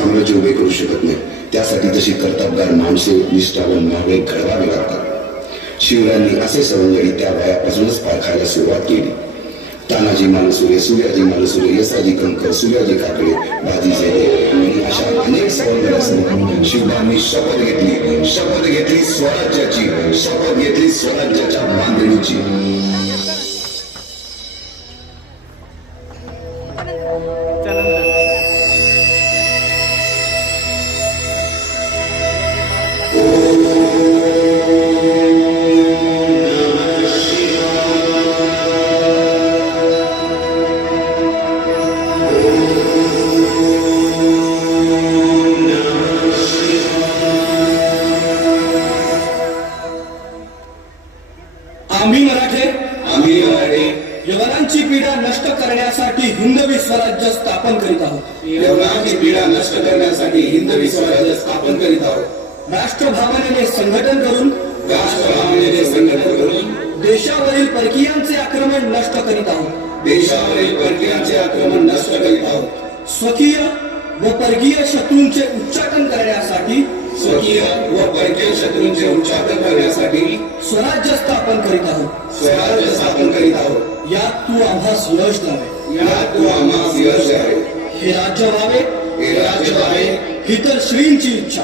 साम्राज्य उभे करू शकत नाही, त्यासाठी तशी कर्तबगार माणसे निष्ठावान मावळे घडवावे लागतात। शिवरायांनी असे सवंगडी त्या वयापासूनच पाळखायला सुरुवात केली। तानाजी मालुसरे, सूर्याजी मालुसरे, यसाजी कंकर, सूर्याजी काकडे, बाजी जेले आणि अशा अनेक सवंगड्यांसह शिवरायांनी शपथ घेतली स्वराज्याची, शपथ घेतली स्वराज्याच्या बांधणीची। आम्ही मराठे यवनांची पीडा नष्ट करण्यासाठी हिंदवी स्वराज्य स्थापन करीत आहोत। यवनांची पीडा नष्ट करण्यासाठी हिंदवी स्वराज्य स्थापन करीत आहोत। राष्ट्रभावनेने संघटन करून देशावरील परकीयांचे आक्रमण नष्ट करीत आहोत। देशावरील परकीयांचे आक्रमण नष्ट करीत आहोत। स्वकीय व परकीय शत्रूंचे उच्चाटन करण्यासाठी स्वराज्य स्थापन करीत आहोत। यात तू आम्हास यश द्यावे, हे राज्य व्हावे, ही तर श्रींची इच्छा।